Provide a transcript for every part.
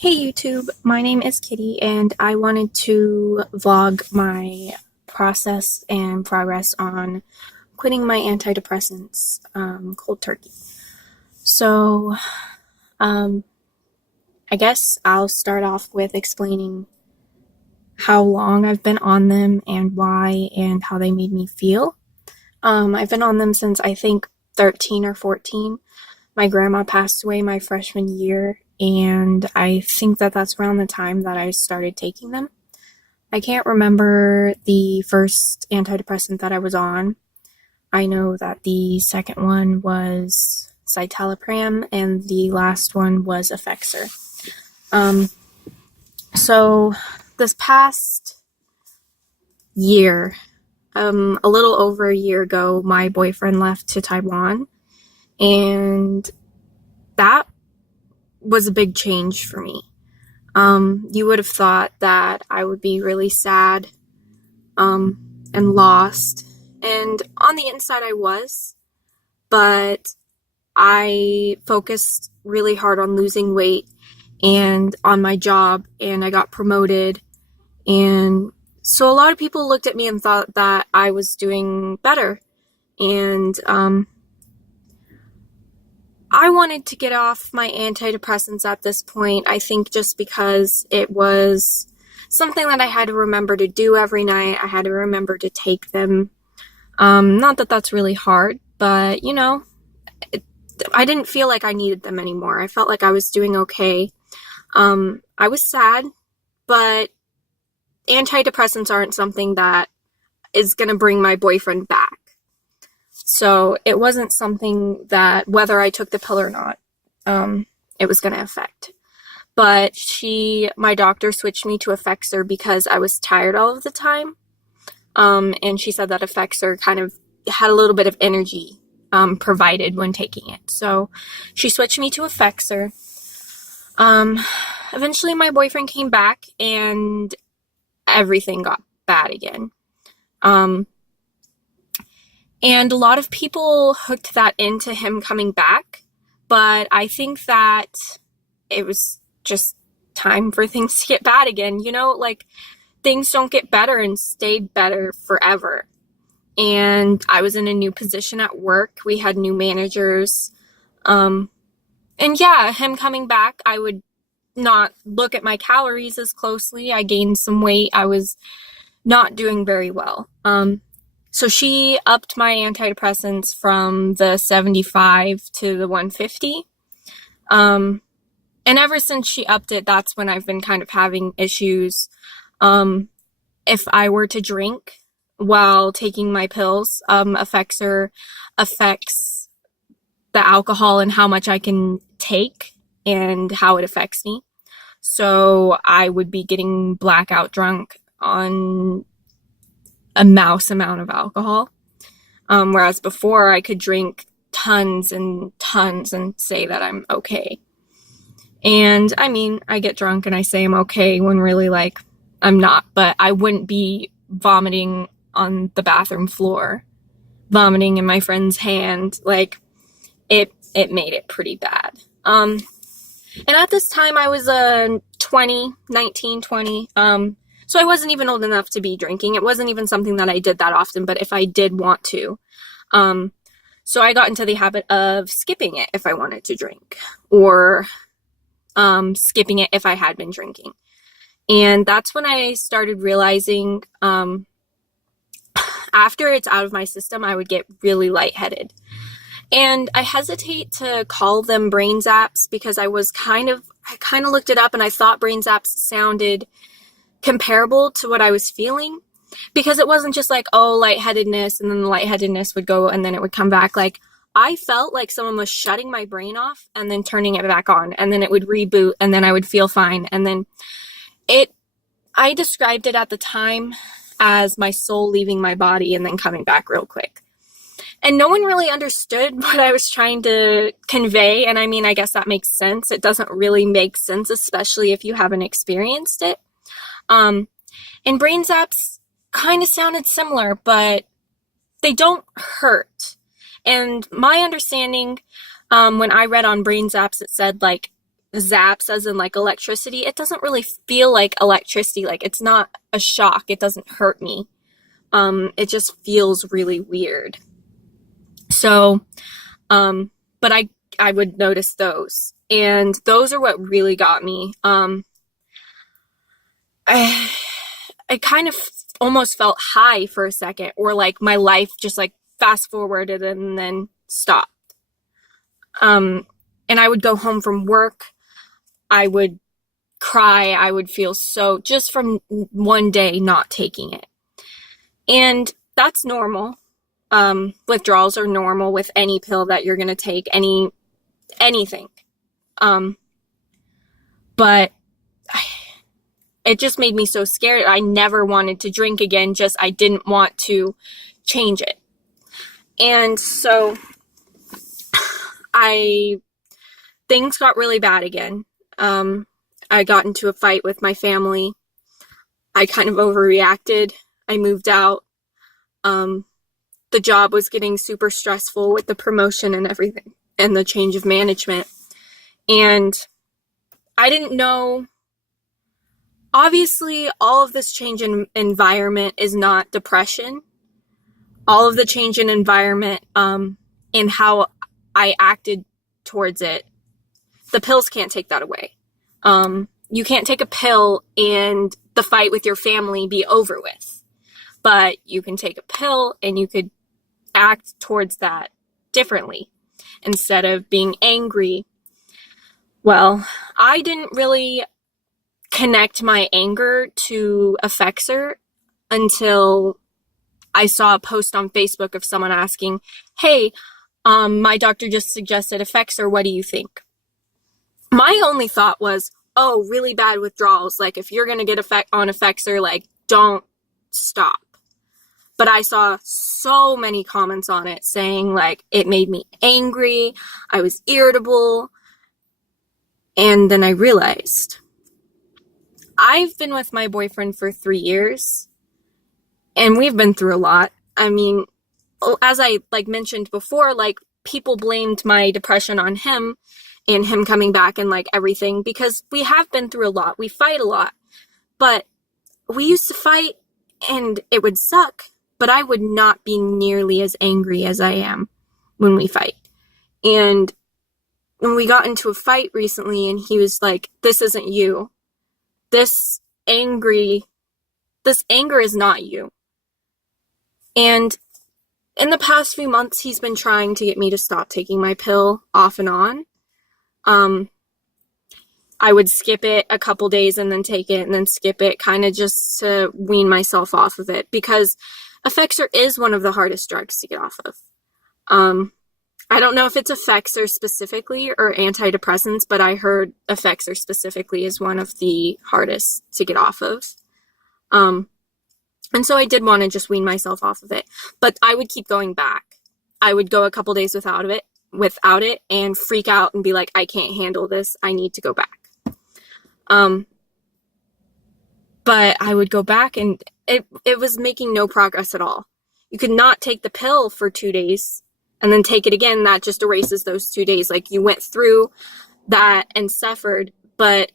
Hey YouTube, my name is Kitty and I wanted to vlog my process and progress on quitting my antidepressants cold turkey. So, um, I guess I'll start off with explaining how long I've been on them and why and how they made me feel. I've been on them since I think 13 or 14. My grandma passed away my freshman year, and I think that that's around the time that I started taking them. I can't remember the first antidepressant that I was on. I know that the second one was citalopram, and the last one was effexor. Um, so this past year, a little over a year ago, my boyfriend left to Taiwan, and that was a big change for me. You would have thought that I would be really sad, and lost. And on the inside I was, but I focused really hard on losing weight and on my job, and I got promoted. And so a lot of people looked at me and thought that I was doing better. And, I wanted to get off my antidepressants at this point, I think just because it was something that I had to remember to do every night. I had to remember to take them. Not that that's really hard, but, I didn't feel like I needed them anymore. I felt like I was doing okay. I was sad, but antidepressants aren't something that is going to bring my boyfriend back. So it wasn't something that, whether I took the pill or not, it was going to affect. But my doctor switched me to effexor because I was tired all of the time. And she said that effexor kind of had a little bit of energy, provided when taking it. So she switched me to effexor. Eventually my boyfriend came back and everything got bad again. And a lot of people hooked that into him coming back, but I think that it was just time for things to get bad again. Things don't get better and stay better forever. And I was in a new position at work. We had new managers. And yeah, him coming back, I would not look at my calories as closely. I gained some weight. I was not doing very well. So she upped my antidepressants from the 75 to the 150. And ever since she upped it, that's when I've been kind of having issues. If I were to drink while taking my pills, effexor affects the alcohol and how much I can take and how it affects me. So I would be getting blackout drunk on a mouse amount of alcohol. Whereas before I could drink tons and tons and say that I'm okay. And I mean, I get drunk and I say I'm okay when really I'm not, but I wouldn't be vomiting on the bathroom floor, vomiting in my friend's hand. It made it pretty bad. And at this time I was 19, 20. So I wasn't even old enough to be drinking. It wasn't even something that I did that often, but if I did want to. So I got into the habit of skipping it if I wanted to drink, or skipping it if I had been drinking. And that's when I started realizing, after it's out of my system, I would get really lightheaded. And I hesitate to call them brain zaps because I kind of looked it up and I thought brain zaps sounded comparable to what I was feeling, because it wasn't just lightheadedness and then the lightheadedness would go and then it would come back. I felt like someone was shutting my brain off and then turning it back on, and then it would reboot and then I would feel fine. And then I described it at the time as my soul leaving my body and then coming back real quick. And no one really understood what I was trying to convey. And I mean, I guess that makes sense. It doesn't really make sense, especially if you haven't experienced it. And brain zaps kind of sounded similar, but they don't hurt. And my understanding, when I read on brain zaps, it said zaps as in like electricity. It doesn't really feel like electricity. Like it's not a shock. It doesn't hurt me. It just feels really weird. So, but I would notice those, and those are what really got me. I, I kind of almost felt high for a second, or like my life just like fast forwarded and then stopped. And I would go home from work, I would cry, I would feel so, just from one day not taking it. And that's normal. Withdrawals are normal with any pill that you're going to take, anything. But it just made me so scared. I never wanted to drink again. Just, I didn't want to change it. And so things got really bad again. I got into a fight with my family. I kind of overreacted. I moved out. The job was getting super stressful with the promotion and everything, and the change of management. And I didn't know, obviously, all of this change in environment is not depression. All of the change in environment, and how I acted towards it, the pills can't take that away. You can't take a pill and the fight with your family be over with. But you can take a pill and you could act towards that differently instead of being angry. Well, I didn't really connect my anger to effexor until I saw a post on Facebook of someone asking, hey, my doctor just suggested effexor, what do you think? My only thought was, oh, really bad withdrawals. Like, if you're going to get on effexor, like, don't stop. But I saw so many comments on it saying, like, it made me angry, I was irritable. And then I realized, I've been with my boyfriend for 3 years, and we've been through a lot. I mean, as I, like, mentioned before, like, people blamed my depression on him and him coming back and, like, everything, because we have been through a lot. We fight a lot. But we used to fight, and it would suck. But I would not be nearly as angry as I am when we fight. And when we got into a fight recently, and he was like, this isn't you. This anger is not you. And in the past few months, he's been trying to get me to stop taking my pill off and on. I would skip it a couple days and then take it and then skip it, kind of just to wean myself off of it, because effexor is one of the hardest drugs to get off of. I don't know if it's effexor specifically or antidepressants, but I heard effexor specifically is one of the hardest to get off of. And so I did want to just wean myself off of it, but I would keep going back. I would go a couple days without it and freak out and be like, I can't handle this. I need to go back. But I would go back, and it was making no progress at all. You could not take the pill for 2 days and then take it again. That just erases those 2 days. Like, you went through that and suffered, but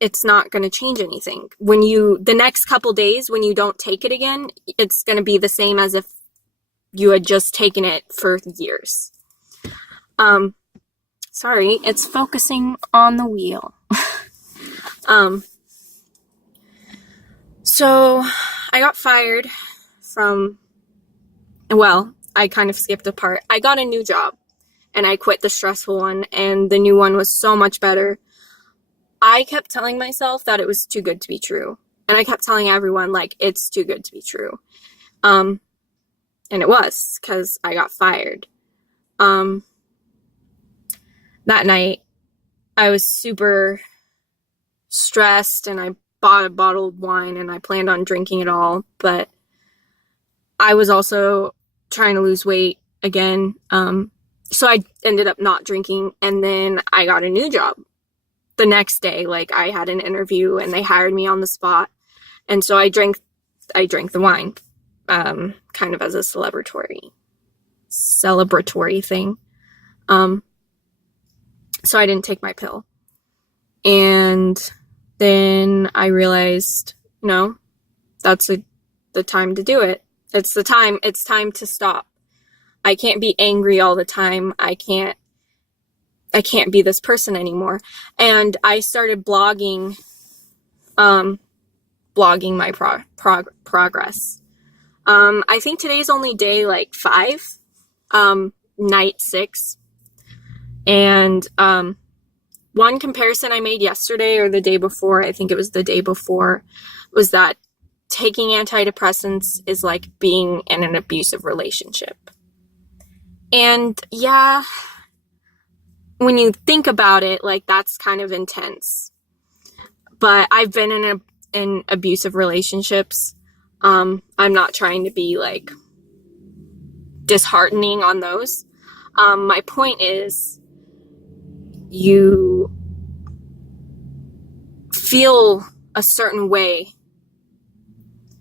it's not going to change anything. The next couple days, when you don't take it again, it's going to be the same as if you had just taken it for years. Sorry, it's focusing on the wheel. So I got fired from, well, I kind of skipped a part. I got a new job, and I quit the stressful one, and the new one was so much better. I kept telling myself that it was too good to be true. And I kept telling everyone, like, it's too good to be true. And it was, because I got fired. That night, I was super stressed, and I bought a bottle of wine, and I planned on drinking it all, but I was also trying to lose weight again. So I ended up not drinking, and then I got a new job the next day. Like, I had an interview, and they hired me on the spot, and so I drank the wine, kind of as a celebratory thing. So I didn't take my pill. And then I realized, no, that's the time to do it. It's time to stop. I can't be angry all the time. I can't be this person anymore. And I started blogging my progress. I think today's only day like 5, night 6. And one comparison I made yesterday or the day before, I think it was the day before, was that taking antidepressants is like being in an abusive relationship. And yeah, when you think about it, like, that's kind of intense. But I've been in abusive relationships. I'm not trying to be like disheartening on those. My point is, you feel a certain way,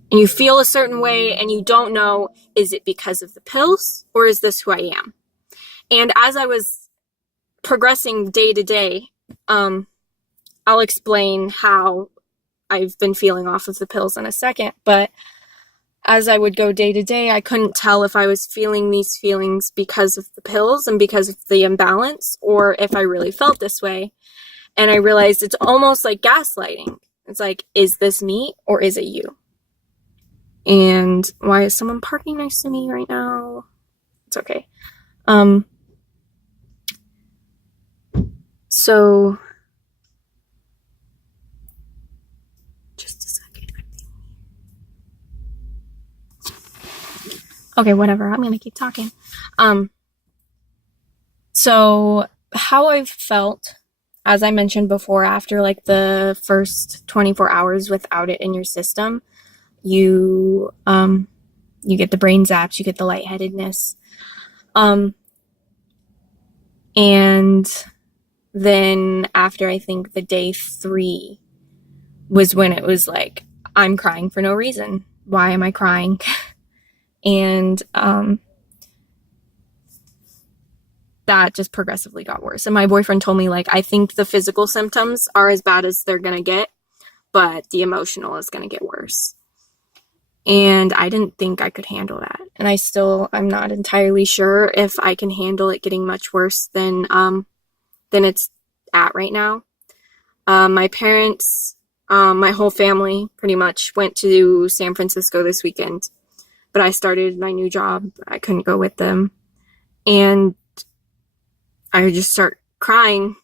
and you don't know, is it because of the pills or is this who I am? And as I was progressing day to day, I'll explain how I've been feeling off of the pills in a second, but as I would go day to day, I couldn't tell if I was feeling these feelings because of the pills and because of the imbalance, or if I really felt this way. And I realized it's almost like gaslighting. It's like, is this me or is it you? And why is someone parking next to me right now? It's okay. So just a second. Okay, whatever. I'm going to keep talking. So how I've felt, as I mentioned before, after like the first 24 hours without it in your system, you get the brain zaps, you get the lightheadedness. And then after, I think the day 3 was when it was like, I'm crying for no reason. Why am I crying? And that just progressively got worse. And my boyfriend told me, like, I think the physical symptoms are as bad as they're gonna get, but the emotional is gonna get worse. And I didn't think I could handle that. And I'm not entirely sure if I can handle it getting much worse than it's at right now. My parents, my whole family pretty much went to San Francisco this weekend, but I started my new job. I couldn't go with them. And I would just start crying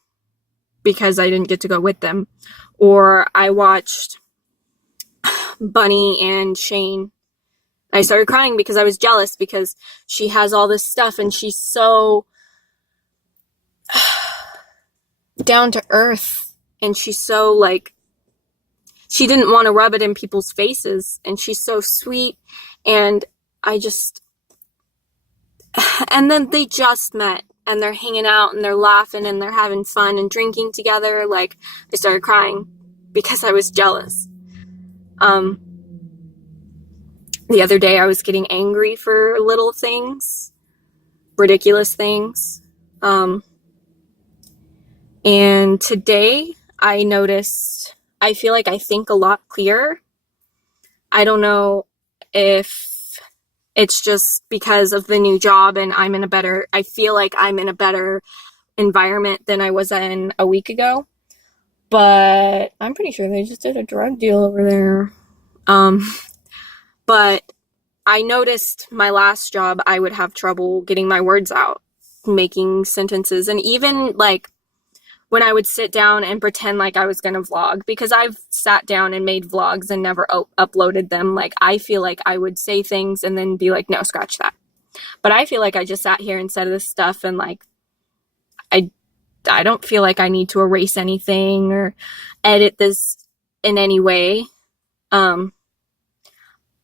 because I didn't get to go with them. Or I watched Bunny and Shane. I started crying because I was jealous because she has all this stuff and she's so down to earth, and she's so like, she didn't want to rub it in people's faces, and she's so sweet. And and then they just met and they're hanging out and they're laughing and they're having fun and drinking together. Like, I started crying because I was jealous. The other day I was getting angry for little things, ridiculous things. And today I noticed, I feel like I think a lot clearer. I don't know if it's just because of the new job and I feel like I'm in a better environment than I was in a week ago. But I'm pretty sure they just did a drug deal over there. But I noticed my last job, I would have trouble getting my words out, making sentences. And even like when I would sit down and pretend like I was going to vlog, because I've sat down and made vlogs and never uploaded them. Like, I feel like I would say things and then be like, no, scratch that. But I feel like I just sat here and said this stuff, and like, I don't feel like I need to erase anything or edit this in any way.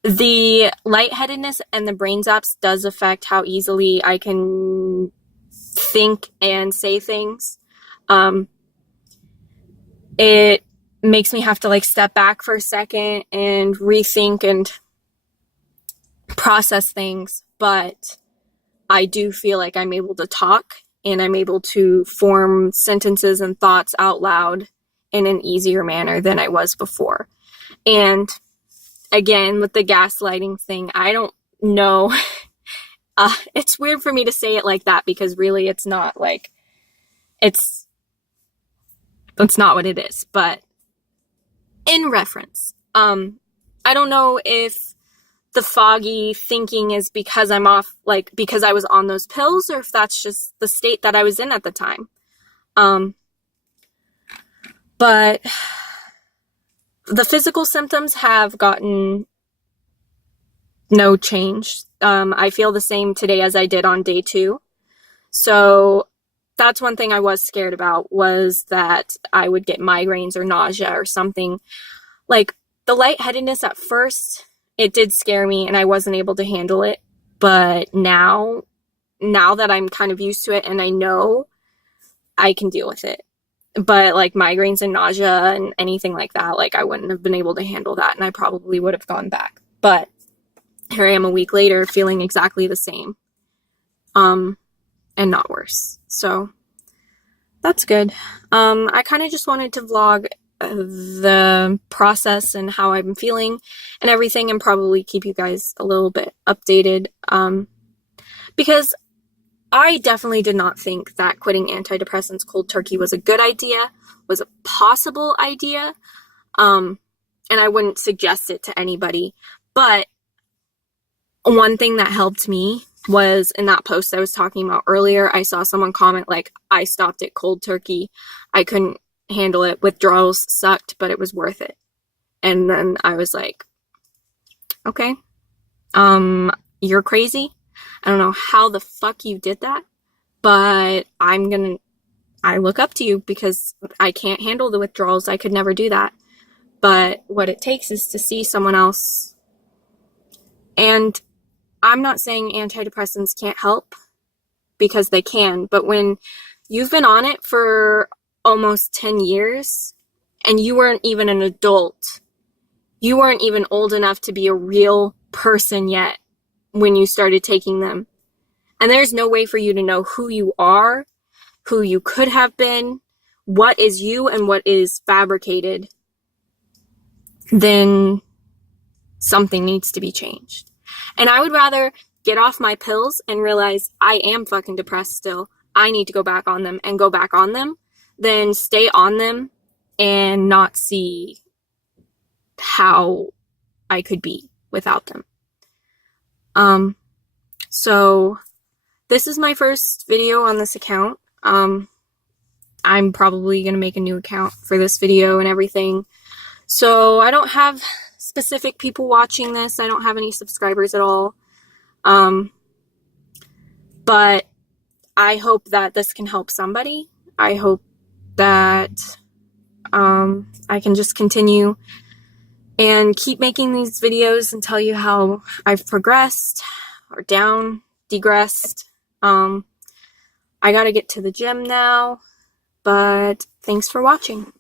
The lightheadedness and the brain zaps does affect how easily I can think and say things. It makes me have to like step back for a second and rethink and process things, but I do feel like I'm able to talk and I'm able to form sentences and thoughts out loud in an easier manner than I was before. And again, with the gaslighting thing, I don't know. It's weird for me to say it like that because really it's not like, that's not what it is. But in reference, I don't know if the foggy thinking is because I'm off, like because I was on those pills, or if that's just the state that I was in at the time. But the physical symptoms have gotten no change. I feel the same today as I did on day 2. So that's one thing I was scared about, was that I would get migraines or nausea or something. Like the lightheadedness at first, it did scare me and I wasn't able to handle it. But now that I'm kind of used to it and I know, I can deal with it. But like migraines and nausea and anything like that, like I wouldn't have been able to handle that and I probably would have gone back. But here I am a week later feeling exactly the same. And not worse. So that's good. I kind of just wanted to vlog the process and how I'm feeling and everything, and probably keep you guys a little bit updated. Because I definitely did not think that quitting antidepressants cold turkey was a good idea, was a possible idea. And I wouldn't suggest it to anybody. But one thing that helped me was in that post I was talking about earlier, I saw someone comment like, I stopped it cold turkey. I couldn't handle it. Withdrawals sucked, but it was worth it. And then I was like, okay, you're crazy. I don't know how the fuck you did that, but I look up to you because I can't handle the withdrawals. I could never do that. But what it takes is to see someone else. And I'm not saying antidepressants can't help, because they can, but when you've been on it for almost 10 years and you weren't even an adult, you weren't even old enough to be a real person yet when you started taking them. And there's no way for you to know who you are, who you could have been, what is you and what is fabricated. Then something needs to be changed. And I would rather get off my pills and realize I am fucking depressed still. I need to go back on them and go back on them than stay on them and not see how I could be without them. So this is my first video on this account. I'm probably going to make a new account for this video and everything. So I don't have specific people watching this. I don't have any subscribers at all. But I hope that this can help somebody. I hope that I can just continue and keep making these videos and tell you how I've progressed or degressed. I gotta get to the gym now, but thanks for watching.